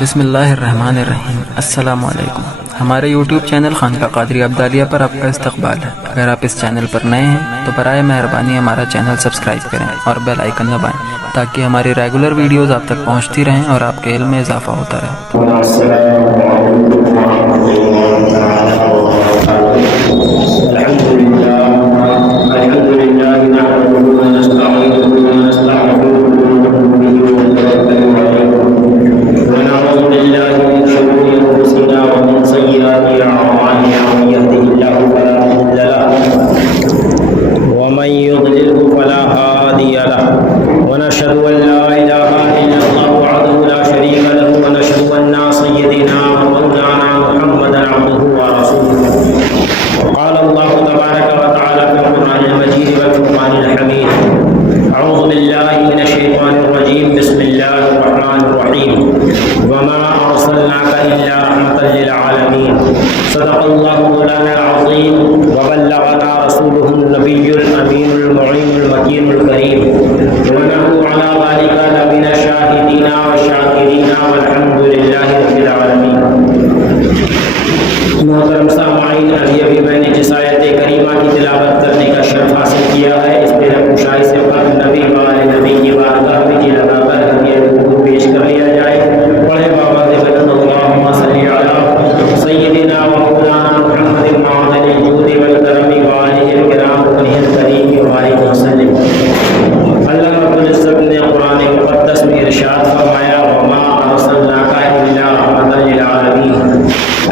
بسم اللہ الرحمن الرحیم۔ السلام علیکم۔ ہمارے یوٹیوب چینل خانقاہ قادریہ عبدالیہ پر آپ کا استقبال ہے۔ اگر آپ اس چینل پر نئے ہیں تو برائے مہربانی ہمارا چینل سبسکرائب کریں اور بیل آئیکن دبائیں تاکہ ہماری ریگولر ویڈیوز آپ تک پہنچتی رہیں اور آپ کے علم میں اضافہ ہوتا رہے۔ ومن يضلله فلا هادي له ونشهد ان لا اله الا الله وحده لا شريك له ونشهد ان سيدنا ومولانا محمدا عبده ورسوله وقال الله تبارك وتعالى في القران المجيد والفرقان الحميد اعوذ بالله من الشيطان الرجيم بسم الله الرحمن الرحيم وما ارسلناك الا رحمه للعالمين صدق الله مولانا العظيم وبلغنا رسوله النبي الامين المعين المكين الكريم ونحن على ذلك لمن الشاهدين والشاكرين والحمد لله رب العالمين۔ محترم سامعین، ابھی میں نے جس آیت کریمہ کی تلاوت کرنے کا شرف حاصل کیا ہے، اس پہ رکوشائی سے قبل نبی والے نبی کی بارگاہ میں جی لگا کر ہدیہ رکوع پیش کر لیا جائے۔ پڑھے بابا دیکھتے اللہم صلی علی سیدنا و مولانا محمد معدن الجود والکرم وآلہ الکرام وآلہ الکریم وبارک وسلم۔ اللہ رب العزت نے قرآن مقدس میں ارشاد فرمایا وما ارسلناک الا رحمۃ للعالمین،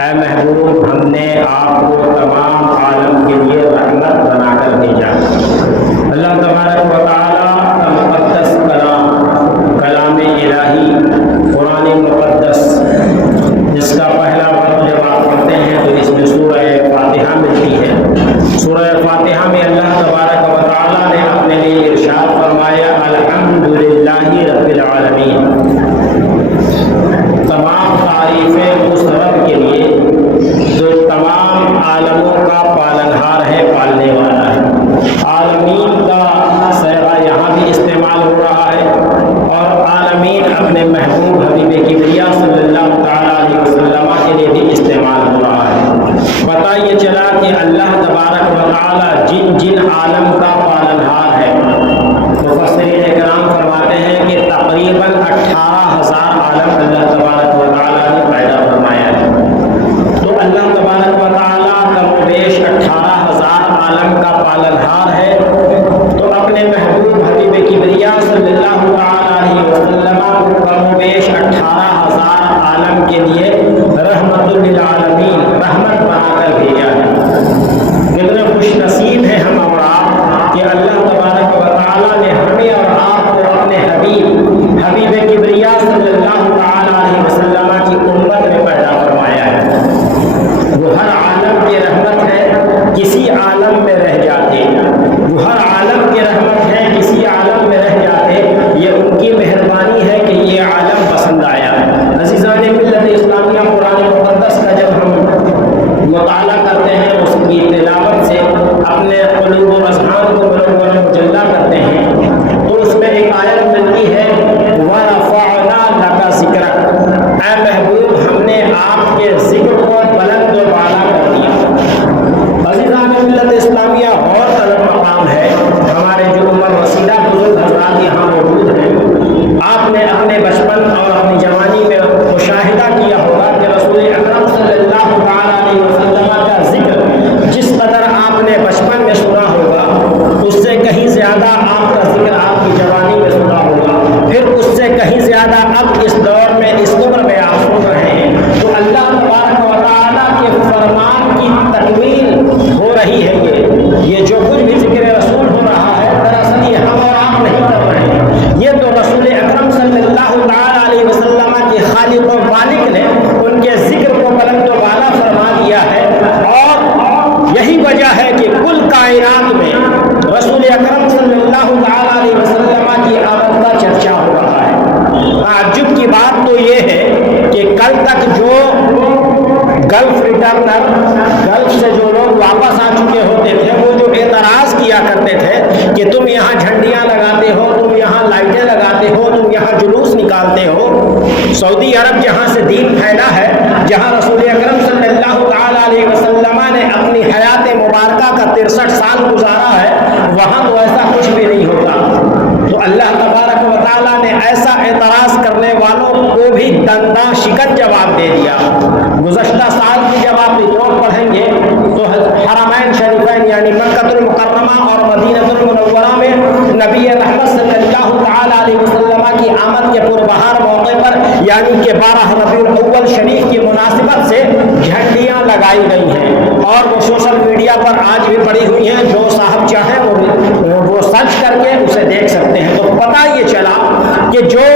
اے محبوب ہم نے آپ کو تمام عالم کے لیے رحمت بنا کر بھیجا۔ اللہ تبارک و تعالیٰ کا مقدس کلام، کلام الہی قرآن مقدس، جس کا پہلا ورد جب آپ پڑھتے ہیں تو اس میں سورہ فاتحہ ملتی ہے۔ سورہ فاتحہ میں اللہ تبارک و تعالیٰ نے اپنے لیے ارشاد فرمایا الحمدللہ رب العالمین، تمام تعریفیں اس رب کے لیے جو تمام عالموں کا پالنہار ہے، پالنے والا ہے۔ عالمین کا صیغہ یہاں بھی استعمال ہو رہا ہے اور عالمین اپنے محبوب حبیب کبریا صلی اللہ تعالیٰ علیہ وسلم کے لیے بھی استعمال ہو رہا ہے۔ پتہ یہ چلا کہ اللہ تبارک و تعالیٰ جن جن عالم کا پالنہار ہے، مفسرین کرام فرماتے ہیں کہ تقریباً 18,000 عالم اللہ تبارک و تعالیٰ نے پیدا فرمایا ہے۔ تو اللہ تبارک و تعالیٰ کم و بیش 18,000 عالم کا پالنہار ہے، تو اپنے محبوب حبیب کبریا صلی اللہ تعالیٰ علیہ وسلم کو کم و بیش 18,000 عالم کے لیے رحمت للعالمین، رحمت بنا کر بھیجا ہے۔ کتنے خوش نصیب ہیں ہم اور آپ کہ اللہ تبارک و تعالیٰ نے ہمیں اور آپ کو اپنے حبیب کبریا صلی اللہ تعالیٰ علیہ وسلم کی امت میں پیدا فرمایا ہے۔ وہ ہر عالم کی رحمت ہے، کسی عالم میں رہ جاتے، وہ ہر عالم کی رحمت ہے، کسی عالم میں رہ جاتے، یہ ان کی مہربانی ہے کہ یہ عالم پسند آیا۔ عزیزان ملت اسلامیہ، قرآن مقدس کا جب ہم مطالعہ کرتے ہیں، اس کی تلاوت سے اپنے قلوب و اذہان کو منور مجلہ کرتے ہیں، تو اس میں ایک آیت ملتی ہے وَرَفَعْنَا لَكَ ذِكْرَكَ، اے محبوب ہم نے آپ کے ذکر کو بلند و بالا کر دیا۔ عزیزان ملت اسلامیہ، اور طلب مقام ہے، ہمارے جو عمر وسیلہ بزرگ حضرات یہاں موجود ہیں، آپ نے اپنے بچپن اور اپنی جوانی میں مشاہدہ کیا ہوگا کہ رسول اکرم صلی اللہ تعالیٰ علیہ وسلم کا ذکر جس قدر آپ نے بچپن میں سنا ہوگا، اس سے کہیں زیادہ آپ کا ذکر آپ کی جوانی میں سنا ہوگا، پھر اس سے کہیں زیادہ اب اس دور میں، اس عمر میں آپ سن رہے ہیں۔ تو اللہ تبارک و تعالیٰ کے فرمان کی تکمیل ہو رہی ہے۔ یہ جو کچھ بھی ذکر رسول ہو رہا ہے، دراصل یہ ہم اور آپ نہیں کر رہے ہیں، یہ تو رسول اکرم صلی اللہ تعالیٰ علیہ وسلم کے خالق و مالک نے ان کے ذکر کو بلند و بالا فرما دیا ہے، اور یہی وجہ ہے کہ کل کائنات میں رسول اکرم صلی اللہ تعالیٰ علیہ وسلم کی آمد کا چرچا ہو رہا ہے۔ تعجب کی بات تو یہ ہے کہ کل تک جو گلف ریٹرنر، گلف سے جو لوگ واپس آ چکے ہوتے تھے، وہ جو اعتراض کیا کرتے تھے کہ تم یہاں جھنڈیاں لگاتے ہو، تم یہاں लाइटें लगाते हो, तुम यहाँ जुलूस निकालते हो। सऊदी अरब जहाँ से दीन फैला है, जहाँ रसूल अकरम सल्लल्लाहु ताला अलैहि वसल्लम ने अपनी हयात मुबारका का 63 साल गुजारा है, वहाँ तो ऐसा कुछ भी नहीं होता। तो अल्लाह तबारक व तआला ने ऐसा एतराज़ करने वालों को भी दंदा शिकन जवाब दे दिया। गुज़श्ता साल की जब आप रिपोर्ट पढ़ेंगे तो हरमैन शरीफैन यानी मक्कतुल मुकर्रमा और मदीनतुल मुनव्वरा में नबी रहमत सल्लल्लाहु ताला अलैहि वसल्लम की आमद के पुरबहार मौके पर यानी कि 12 रबीउल अव्वल शरीफ की मुनासिबत से झंडियाँ लगाई गई हैं और वो सोशल मीडिया पर आज भी पड़ी हुई हैं। जो साहब चाहें वो सर्च करके उसे देख सकते हैं। तो पता ये चला कि जो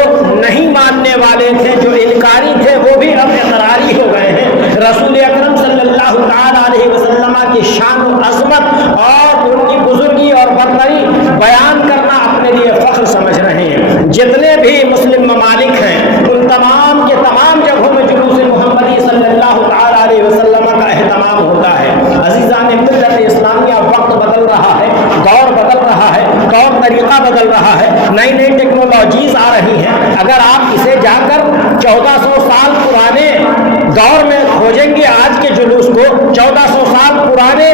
नहीं मानने वाले थे, जो इनकारी थे, वो भी अब इकरारी हो गए हैं। रसूल अकरम सल्लल्लाहु ताला अलैहि वसल्लम की शान और अज़मत और उनकी बुजुर्गी और बरतरी बयान करना अपने लिए फख्र समझ रहे हैं। जितने भी मुस्लिम ममालिक हैं उन तमाम के तमाम जगहों में जुलूस मुहम्मदी सल्लल्लाहु ताला अलैहि वसल्लम का एहतमाम होता है। अज़ीज़ान मिल्लत इस्लामिया, वक्त बदल रहा है, दौर बदल रहा है, तौर तरीका बदल रहा है, नई नई टेक्नोलॉजीज आ रही हैं। अगर आप इसे जाकर 1400 साल पुराने दौर में खोजेंगे, आज के जुलूस को 1400 साल पुराने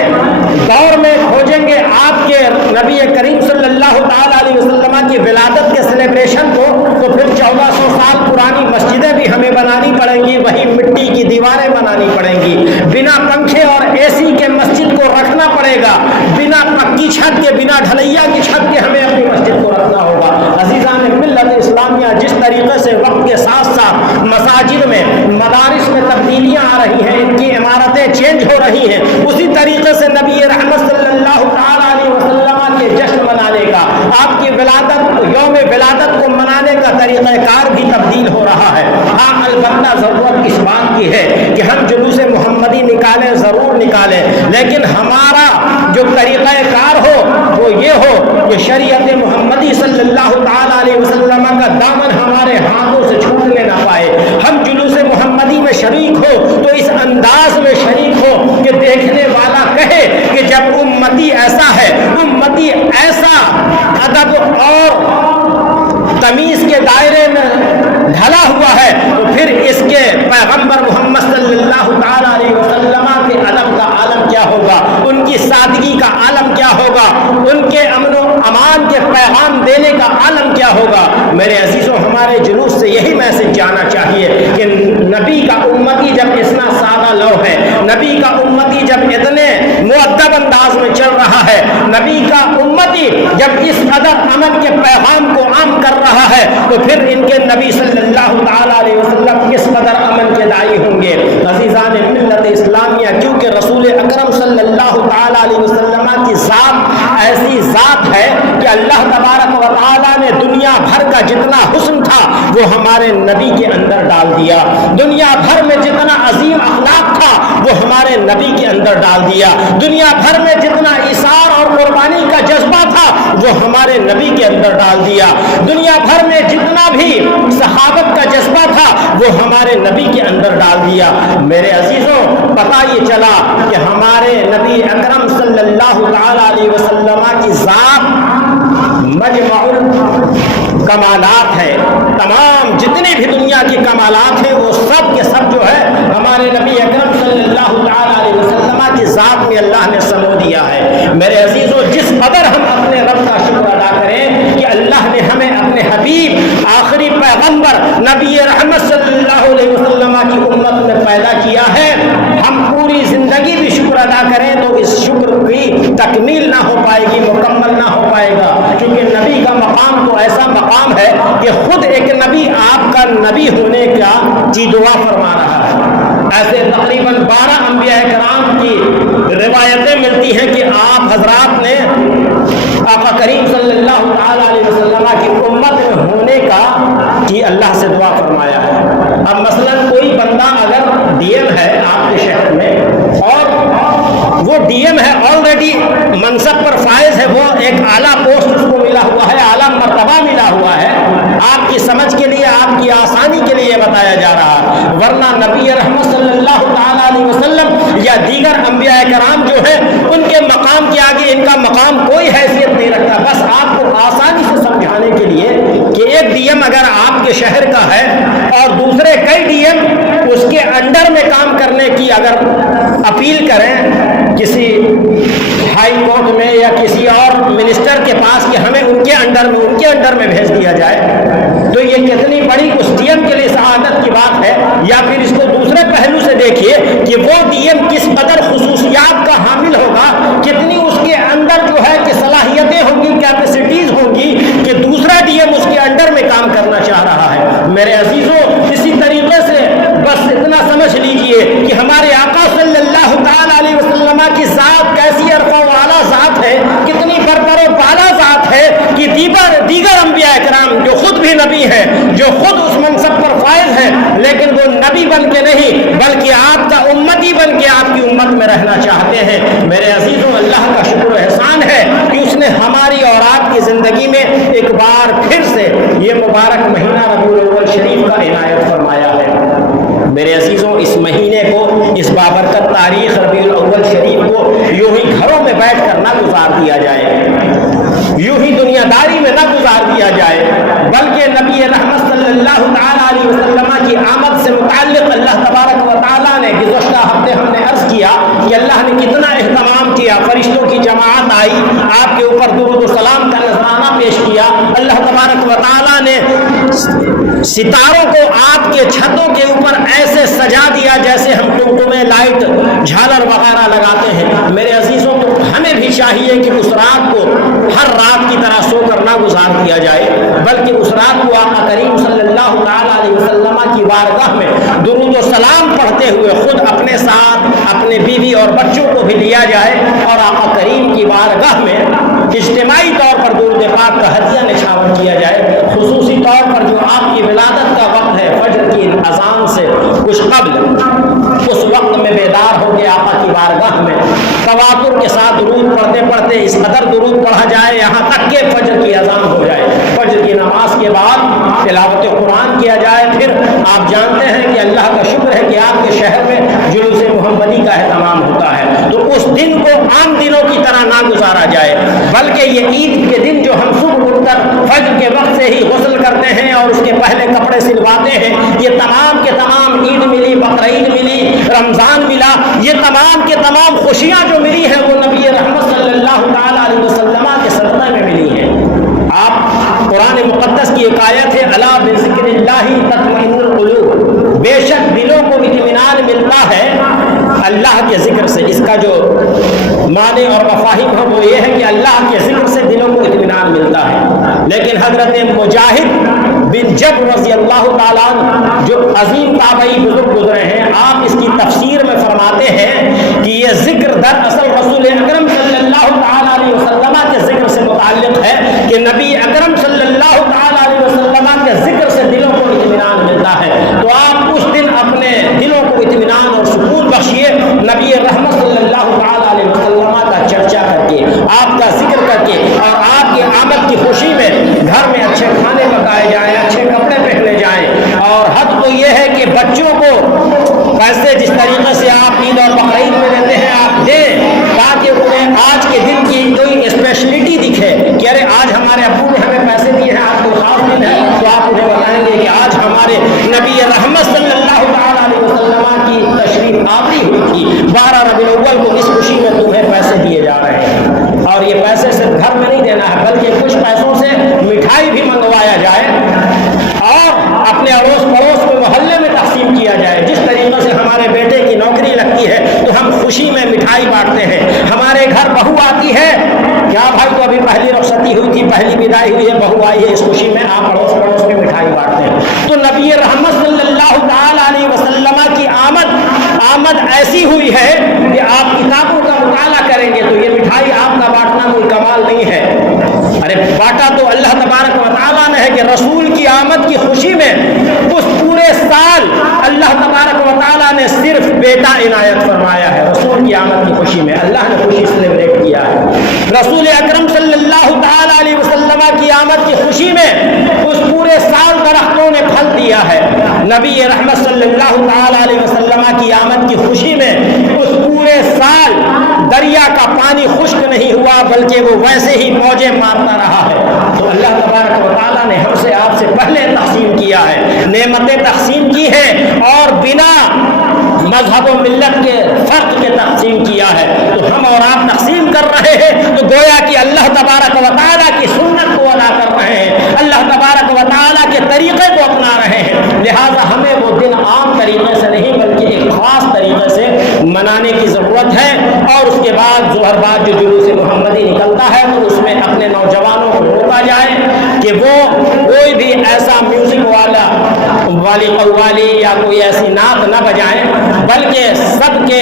दौर में खोजेंगे, आपके नबी करीम सल्लल्लाहु ताला अलैहि वसल्लम की विलादत के सेलिब्रेशन को, तो फिर 1400 साल पुरानी मस्जिदें भी हमें बनानी पड़ेंगी, वही मिट्टी की दीवारें बनानी पड़ेंगी, बिना पंखे और एसी के मस्जिद को रखना पड़ेगा, बिना पक्की छत के, बिना ढलैया की छत के हमें अपनी मस्जिद को रखना होगा। अज़ीज़ान मिल्लत इस्लामिया, जिस तरीके से वक्त के साथ साथ मसाजिद में, मदारिस में तब्दीलियाँ आ रही हैं, इनकी इमारतें चेंज हो रही हैं, उसी तरीके से नबी रहमत सल्लल्लाहु ताला अलैहि वसल्लम के जश्न मनाने का, आपकी विलादत, यौम विलादत को मनाने का तरीक़ाकार भी तब्दील हो रहा है। हाँ, अलबत्ता ज़रूरत इस बात की है कि हम जुलूस मुहम्मदी निकालें, ज़रूर निकालें, लेकिन हमारा जो तरीक़ाकार हो वो ये हो कि शरीयत मुहम्मदी सल्लल्लाहु ताला अलैहि वसल्लम का दामन हमारे हाथों से छूटने ना पाए। हम जुलूस मुहम्मदी में शरीक हो तो इस अंदाज में शरीक हो कि देखने वाला कहे कि जब उम्मती ऐसा है, उम्मती ऐसा अदब और तमीज के दायरे में ढला हुआ है, तो फिर इसके पैगंबर मोहम्मद सल्लल्लाहु ताला अलैहि वसल्लम के अदब का आलम क्या होगा, उनकी सादगी का आलम क्या होगा, उनके अमन व अमान के पैगाम देने का आलम क्या होगा। मेरे अजीजों, हमारे जुलूस से यही मैसेज जाना चाहिए कि नबी का उम्मती जब इतना सादा लौ है, नबी का उम्मती जब इतने मुअद्दब अंदाज में चल रहा है, नबी का उम्मती जब इस अदब अमन के पैगाम को आम कर रहा है, तो फिर इनके नबी सल्लल्लाहु ताला अलैहि वसल्लम किस कदर अमन के दाई होंगे। अज़ीज़ान मिल्लत इस्लामिया, क्योंकि रसूल अकरम सल्लल्लाहु ताला अलैहि वसल्लम की ज़ात ऐसी ज़ात है कि अल्लाह तबारक व तआला ने दुनिया भर का जितना हुस्न था वो हमारे नबी के अंदर डाल दिया, दुनिया भर में जितना अजीम अखलाक था वो हमारे नबी के अंदर डाल दिया, दुनिया भर में जितना इसार और कुर्बानी का जज्बा था वो हमारे नबी के अंदर डाल दिया, दुनिया भर में जितना भी सहाबत का जज्बा था वो हमारे नबी के अंदर डाल दिया। मेरे अजीजों, पता ये चला कि हमारे नबी अकरम सल्लल्लाहु ताला अलैहि वसल्लम की ज़ात मजमुल कमालात है। तमाम जितने भी दुनिया की कमालात हैं वो सब के सब जो है हमारे नबी अकरम सल्लल्लाहु ताला अलैहि वसल्लम की ज़ात में अल्लाह ने समो दिया है। मेरे अजीजों, जिस कदर हम अपने रब का शुक्र अदा करें कि अल्लाह ने हमें अपने हबीब आखिरी पैगंबर नबी रहमत सल्लल्लाहु अलैहि वसल्लम की उम्मत में पैदा किया है, हम पूरी जिंदगी भी शुक्र अदा करें तो इस शुक्र की तकमील ना हो पाएगी, मुकम्मल ना हो पाएगा। क्योंकि नबी का मकाम तो ऐसा मकाम है कि खुद एक नबी आपका नबी होने का जी दुआ फरमा रहा है। ऐसे तकरीबन 12 अंबिया कराम की रिवायतें मिलती हैं कि आप हजरात ने आका करीम सल्लल्लाहु ताला अलैहि वसल्लम की उम्मत में होने का कि अल्लाह से दुआ फरमाया है। अब मसलन कोई बंदा अगर डीएम है आपके शहर में और वो डीएम है, ऑलरेडी मनसब पर फायज है, वो एक आला पोस्ट उसको मिला हुआ है, आला मर्तबा मिला हुआ है, आपकी आपकी समझ के लिए, आपकी आसानी के लिए बताया जा रहा है, वरना नबी रहमत सल्लल्लाहु ताला अलैहि वसल्लम या दीगर अंबिया कराम जो है उनके मकाम के आगे इनका मकाम कोई हैसियत नहीं रखता। बस आपको आसानी से समझाने के लिए कि एक डीएम अगर आपके शहर का है और दूसरे कई डीएम उसके अंडर में काम करने की अगर अपील करें किसी हाई कोर्ट में या किसी और मिनिस्टर के पास कि हमें उनके अंडर में भेज दिया जाए, तो ये कितनी बड़ी उस डीएम के लिए सआदत की बात है। या फिर इसको दूसरे पहलू से देखिए कि वो डीएम किस कदर खुसूसियात का हामिल होगा, कितनी उसके अंदर जो है कि सलाहियतें होंगी, कैपेसिटीज होंगी कि दूसरा डीएम उसके अंडर में काम करना चाह रहा है। मेरे अजीजों, इसी तरीके से बस इतना समझ लीजिए कि हमारे आका सल्लल्लाहु ताला अलैहि वसल्लम की जात कैसी अरफा वाला जात है, कितनी बरतर बाला जात है कि दीगर अंबिया कराम जो खुद भी नबी हैं, जो खुद उस मनसब पर फायज है, लेकिन वो नबी बन के नहीं बल्कि आपका उम्मती बन के आपकी उम्मत में रहना चाहते हैं। मेरे अजीजों, अल्लाह का शुक्र एहसान है कि उसने हमारी और आपकी जिंदगी में एक बार फिर से ये मुबारक महीना रबीउल अव्वल शरीफ का इनायत फरमाया है। मेरे अजीजों, इस महीने को, इस बाबरकत तारीख रबीउल अव्वल शरीफ को यूं ही घरों में बैठ कर ना गुजार दिया जाए, यूं ही दुनियादारी में ना गुजार दिया जाए, बल्कि नबी रहमत सल्लल्लाहु ताला अलैहि वसल्लम की आमद से मुताल्लिक़ अल्लाह तबारक व तआला ने गुज़श्ता हफ्ते हमने अर्ज किया कि अल्लाह ने कितना एहतमाम किया, फरिश्तों की जमात आई, आपके ऊपर दुरूद व सलाम का नजराना पेश किया। अल्लाह तबारक व तआला ने सितारों को आपके छतों के ऊपर ऐसे सजा दिया जैसे हम टुमटुमे, लाइट, झालर वगैरह लगाते हैं। मेरे अजीजों, तो हमें भी चाहिए कि उस रात को हर रात की तरह सोकर ना गुजार दिया जाए, बल्कि उस रात को आका करीम सल्लल्लाहु ताला अलैहि वसल्लम की बारगाह में दुरूद व सलाम पढ़ते हुए खुद अपने साथ अपने बीवी और बच्चों को भी लिया जाए और आका करीम की बारगाह में इज्तिमाई तौर पर दुरूद पाक का हदिया निछावर किया जाए। खुसूसी तौर पर जो आपकी विलादत का वक्त है, फजर की अजान से कुछ कबल, उस वक्त में बेदार होकर आका की बारगाह में तवातुर के साथ दुरूद पढ़ते पढ़ते इस कदर दुरूद पढ़ा जाए यहाँ तक कि फजर की अजान हो जाए। फजर की नमाज के बाद तिलावत कुरान किया जाए। फिर आप जानते हैं कि अल्लाह का शुक्र है कि आपके शहर में जुलूस मोहम्मदी का एहतमाम होता है, तो उस दिन को आम दिनों की तरह ना गुजारा जाए, बल्कि ये ईद के दिन जो हम सुबह उठकर फजर के वक्त से ही गुस्ल करते हैं और उसके पहले कपड़े सिलवाते हैं, ये तमाम के तमाम ईद मिली, बकरीद मिली, रमजान मिला, ये तमाम के तमाम खुशियां जो मिली हैं वो नबी रहमत सल्लल्लाहु ताला अलैहि वसल्लम के सदक़े में मिली हैं। आप कुरान मुक़द्दस की एक आयत है, अला बिज़िक्रिल्लाहि तत्मइन्नुल क़ुलूब, बेशक दिलों को इत्मीनान मिलता है अल्लाह के जिक्र से। इसका जो माने और मफाहिम है वो ये है कि अल्लाह के जिक्र से दिलों को इत्मीनान मिलता है। लेकिन हजरत मुजाहिद बिन जब्र रज़ी अल्लाह ताला अन्हु जो अजीम ताबई बुजुर्ग गुजरे हैं, आप इसकी तफसीर में फरमाते हैं कि ये जिक्र दरअसल रसूल अकरम सल्लल्लाहु ताला अलैहि वसल्लम के जिक्र से मुताल्लिक़ है कि नबी अकरम सल्लल्लाहु ताला अलैहि वसल्लम के जिक्र से दिलों को इत्मीनान मिलता है। तो आप उस दिन अपने दिलों को इत्मीनान और सुकून बख्शिए नबी रहमत सल्लल्लाहु ताला अलैहि वसल्लम का चर्चा करके, आपका जिक्र करके, और आपकी आमद की खुशी में घर में अच्छे खाने पकाए जाएं, अच्छे कपड़े पहने जाएं। और हद तो ये है कि बच्चों को पैसे जिस तरीके से आप ईद और बकरीद में देते हैं आप दें, ताकि उन्हें आज के दिन की कोई स्पेशलिटी दिखे कि अरे आज हमारे अब्बू ने हमें पैसे दिए हैं, आज कोई खास दिन है, तो आप उन्हें बताएंगे कि आज हमारे नबी रहमत सल्लल्लाहु ताला अलैहि वसल्लम की तशरीफ आवरी हुई थी, 12 रबीउल अव्वल को इस खुशी में तुम्हें पैसे दिए जा रहे हैं। और ये पैसे सिर्फ घर में नहीं देना है, बल्कि कुछ पैसों से मिठाई भी मंगवाया जाए और अपने अड़ोस पड़ोस में मोहल्ले में तकसीम किया जाए। जिस तरीके से हमारे बेटे की नौकरी लगती है तो हम खुशी में मिठाई बांटते हैं, हमारे घर बहू आती है, क्या भाई तो अभी पहली रुखसती हुई थी, पहली विदाई हुई है, बहू आई है, इस खुशी में आप अड़ोस पड़ोस में मिठाई बांटते हैं। तो नबी रहमत सल्लल्लाहु ताला अलैहि वसल्लम की आमद ऐसी हुई है कि आप किताबों का मुताला करेंगे तो ये मिठाई आपका बांटना कोई कमाल नहीं है। अरे बांटा तो अल्लाह तबारक व तआला ने है कि रसूल की आमद की खुशी में उस पूरे साल अल्लाह तबारक व तआला ने सिर्फ बेटा इनायत फरमाया है। रसूल की आमद की खुशी में अल्लाह ने खुशी सेलिब्रेट किया है। रसूल अकरम सल्लल्लाहु ताला अलैहि वसल्लम की आमद की खुशी में उस पूरे पूरे साल दरख्तों ने फल दिया है। नबी रहमत सल्लल्लाहु ताला अलैहि वसल्लम की आमद की खुशी में उस पूरे साल दरिया का पानी खुश्क नहीं हुआ, बल्कि वो वैसे ही मौजें मारता रहा है। तो अल्लाह तबारक व तआला ने हमसे आपसे पहले तक़सीम किया है, नेमतें तक़सीम की हैं और बिना मजहब व मिल्लत के फ़र्क के तक़सीम किया है। तो हम और आप तक़सीम कर रहे हैं तो गोया कि अल्लाह तबारक व तआला की सुन्नत को अदा कर रहे हैं, अल्लाह तबारक व तआला के तरीक़े को अपना रहे हैं। लिहाजा हमें वो दिन आम तरीक़े से नहीं बल्कि एक ख़ास तरीक़े से मनाने की ज़रूरत है। और उसके बाद ज़ोहर बाद जो जुलूस मोहम्मदी निकलता है तो उसमें अपने नौजवानों को रोका जाए कि वो कोई भी ऐसा म्यूज़िक वाली कव्वाली या कोई ऐसी नात न बजाएं, बल्कि सबके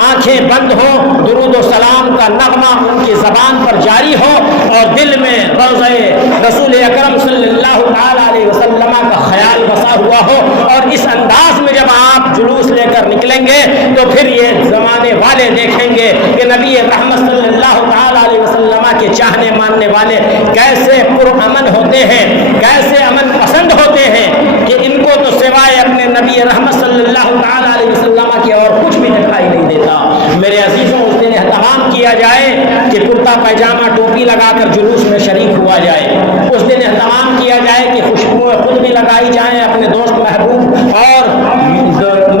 आंखें बंद हो, दुरूद व सलाम का नगमा उनकी ज़बान पर जारी हो और दिल में रोज़े रसूल अकरम सल्लल्लाहु अलैहि वसल्लम का ख्याल बसा हुआ हो। और इस अंदाज में जब आप जुलूस लेकर निकलेंगे तो फिर ये ज़माने वाले देखेंगे कि नबी रहमत सल्लल्लाहु अलैहि वसल्लम के चाहने मानने वाले कैसे पुरअमन होते हैं, कैसे अमन पसंद होते हैं कि इनको तो सिवाय अपने नबी रहमत सल्लल्लाहु अलैहि वसल्लम के और कुछ भी दिखाई नहीं देता। मेरे अजीज़ों, उस दिन एहतमाम किया जाए कि कुर्ता पैजामा टोपी लगाकर जुलूस में शरीक हुआ जाए। उस दिन एहतमाम किया जाए कि खुशबुएं खुद भी लगाई जाएं, अपने दोस्त महबूब और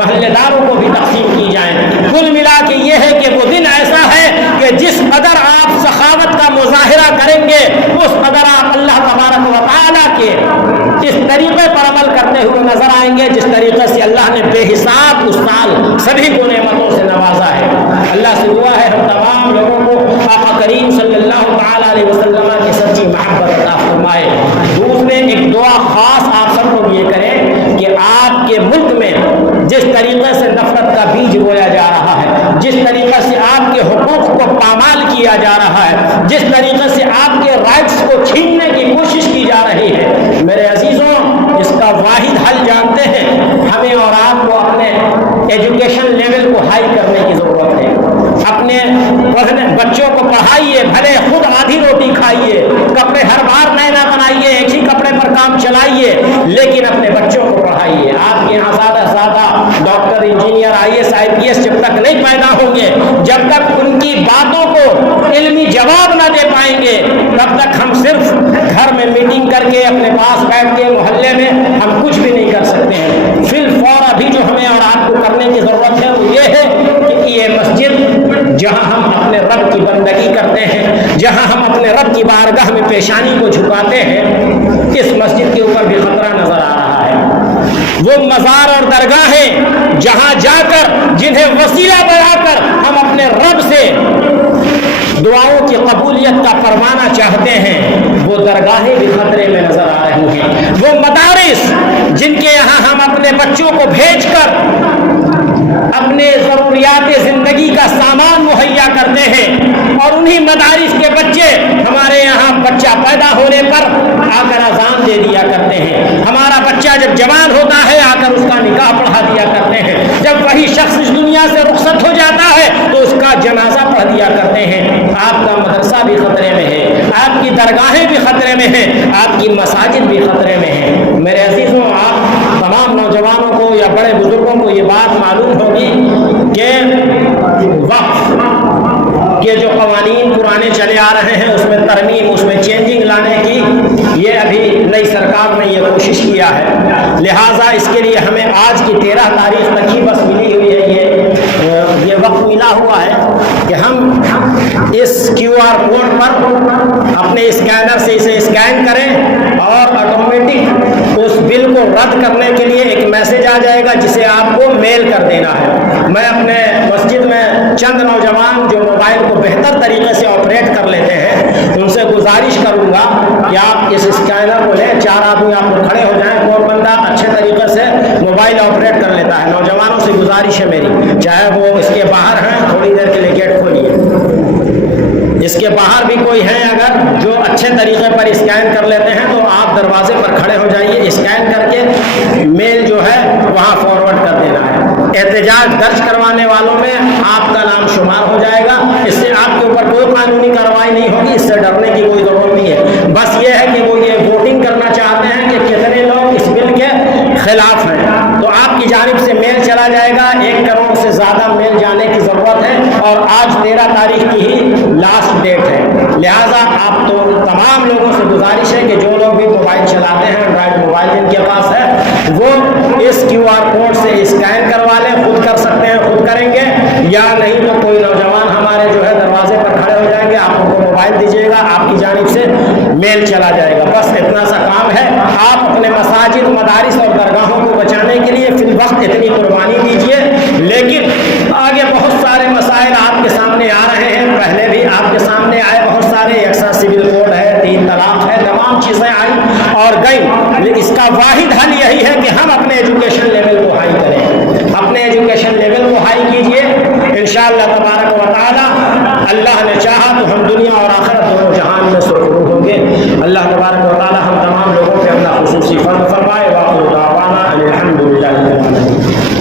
महल्लेदारों को भी तक़सीम की जाएं। कुल मिला के ये है कि वो दिन ऐसा है कि जिस कदर आप सखावत का मुजाहिरा करेंगे उस कदर आप अल्लाह तबारक व तआला के इस तरीक़े पर अमल करते हुए नजर आएंगे जिस तरीक़े से अल्लाह ने बेहिसाब उस साल सभी को नेमतों से नवाजा है। अल्लाह से दुआ है हम तमाम लोगों को आका करीम सल्लल्लाहु अलैहि वसल्लम की सच्ची मोहब्बत अता फरमाए। दूसरे एक दुआ खास आप सब लोग ये करें कि आपके मुल्क में जिस तरीक़े से नफरत का बीज बोया जा रहा है, जिस तरीक़े से आपके हुकूक को पामाल किया जा रहा है, जिस तरीक़े से आपके राइट्स को छीनने की कोशिश की जा रही है, मेरे अजीज़ों इसका वाहिद हल जानते हैं। हमें और आपको अपने एजुकेशन लेवल को हाई करने की ज़रूरत है। अपने बच्चों को पढ़ाइए, भले खुद आधी रोटी खाइए, कपड़े हर बार नए ना बनाइए, एक ही कपड़े पर काम चलाइए, लेकिन अपने बच्चों को पढ़ाइए। आपके यहाँ ज़्यादा से ज़्यादा डॉक्टर, इंजीनियर, IAS, IPS जब तक नहीं पैदा होंगे, जब तक उनकी बातों को इल्मी जवाब ना दे पाएंगे, तब तक हम सिर्फ घर में मीटिंग करके अपने पास बैठ के मोहल्ले में हम कुछ भी नहीं कर सकते हैं। फिलफौर अभी जो हमें और आपको करने की ज़रूरत है वो ये है कि ये मस्जिद जहाँ हम अपने रब की बंदगी करते हैं, जहाँ हम अपने रब की बारगाह में पेशानी को झुकाते हैं, इस मस्जिद के ऊपर भी खतरा नजर आ रहा है। वो मज़ार और दरगाहें जहाँ जाकर जिन्हें वसीला बनाकर हम अपने रब से दुआओं की कबूलियत का फरमाना चाहते हैं, वो दरगाहें भी खतरे में नजर आ रही हैं। वो मदारिस जिनके यहाँ हम अपने बच्चों को भेजकर अपने ज़रूरियात ज़िंदगी का सामान मुहैया करते हैं और उन्हीं मदारिस के बच्चे हमारे यहाँ बच्चा पैदा होने पर आकर अज़ान दे दिया करते हैं। हमारा बच्चा जब जवान होता है आकर उसका निकाह पढ़ा दिया करते हैं। जब वही शख्स इस दुनिया से रुखसत हो जाता है तो उसका जनाजा पढ़ दिया करते हैं। आपका मदरसा भी खतरे में है, आपकी दरगाहें भी खतरे में हैं, आपकी मसाजिद भी खतरे में हैं। मेरे अजीज़ों, आप तमाम नौजवानों को या बड़े बुजुर्गों को ये बात मालूम होगी कि वक्फ के जो कवानीन पुराने चले आ रहे हैं उसमें तरमीम, उसमें चेंजिंग लाने की ये अभी नई सरकार ने ये कोशिश किया है। लिहाजा इसके लिए हमें आज की 13 तारीख तक ही बस मिली हुई है, ये वक्त मिला हुआ है कि हम इस QR कोड पर अपने स्कैनर से इसे स्कैन करें और ऑटोमेटिक उस बिल को रद्द करने के लिए एक मैसेज आ जाएगा जिसे आपको मेल कर देना है। मैं अपने मस्जिद में चंद नौजवान जो मोबाइल को बेहतर तरीके से ऑपरेट कर लेते हैं उनसे गुजारिश करूंगा कि आप इस स्कैनर को लें, 4 आदमी आप लोग खड़े हो जाएं। कोई बंदा अच्छे तरीके से मोबाइल ऑपरेट कर लेता है, नौजवानों से गुजारिश है मेरी, चाहे वो इसके बाहर हैं, थोड़ी देर के लिए गेट खोलिए। इसके बाहर भी कोई है अगर जो अच्छे तरीके पर स्कैन कर लेते हैं तो आप दरवाजे पर खड़े हो जाइए, स्कैन करके मेल जो है वहाँ फॉरवर्ड कर देना है। एहतजाज दर्ज करवाने वालों में आपका नाम शुमार हो जाएगा। इससे आपके ऊपर कोई कानूनी कार्रवाई नहीं होगी, इससे डरने की कोई जरूरत नहीं है। बस ये है कि वो ये वोटिंग करना चाहते हैं कि कितने میل چلا جائے گا. 1 کروڑ سے زیادہ میل جانے کی ضرورت ہے اور آج 13 تاریخ کی ہی لاسٹ ڈیٹ ہے. لہٰذا آپ تو تمام لوگوں سے گزارش ہے کہ جو لوگ بھی موبائل چلاتے ہیں, اینڈرائڈ موبائل جن کے پاس ہے, وہ اس QR کوڈ سے اسکین کروا لیں. خود کر سکتے ہیں, خود کریں گے, یا نہیں تو کوئی نوجوان ہمارے جو ہے دروازے پر کھڑے ہو جائیں گے, آپ ان کو موبائل دیجیے گا, آپ کی جانب سے میل چلا جائے گا. بس اتنا سا کام ہے. آپ اپنے مساجد, مدارس اور درگاہوں کو بچانے کے لیے فی الوقت اتنی قربانی دیجیے. لیکن آگے بہت سارے مسائل آپ کے سامنے آ رہے ہیں, پہلے بھی آپ کے سامنے آئے بہت سارے. یکساں سول کوڈ ہے, 3 طلاق ہے, تمام چیزیں آئیں اور گئیں. اس کا واحد حل یہی ہے کہ ہم اپنے ایجوکیشن لیول کو ہائی کریں, اپنے ایجوکیشن لیول کو ہائی کیجئے. انشاءاللہ تبارک و تعالی اللہ نے چاہا تو ہم دنیا اور آخرت دونوں جہان میں سرخرو ہوں گے. اللہ تبارک و تعالی ہم تمام لوگوں پہ اپنا خصوصی فضل فرمائے. وآخر دعوانا ان الحمد للہ.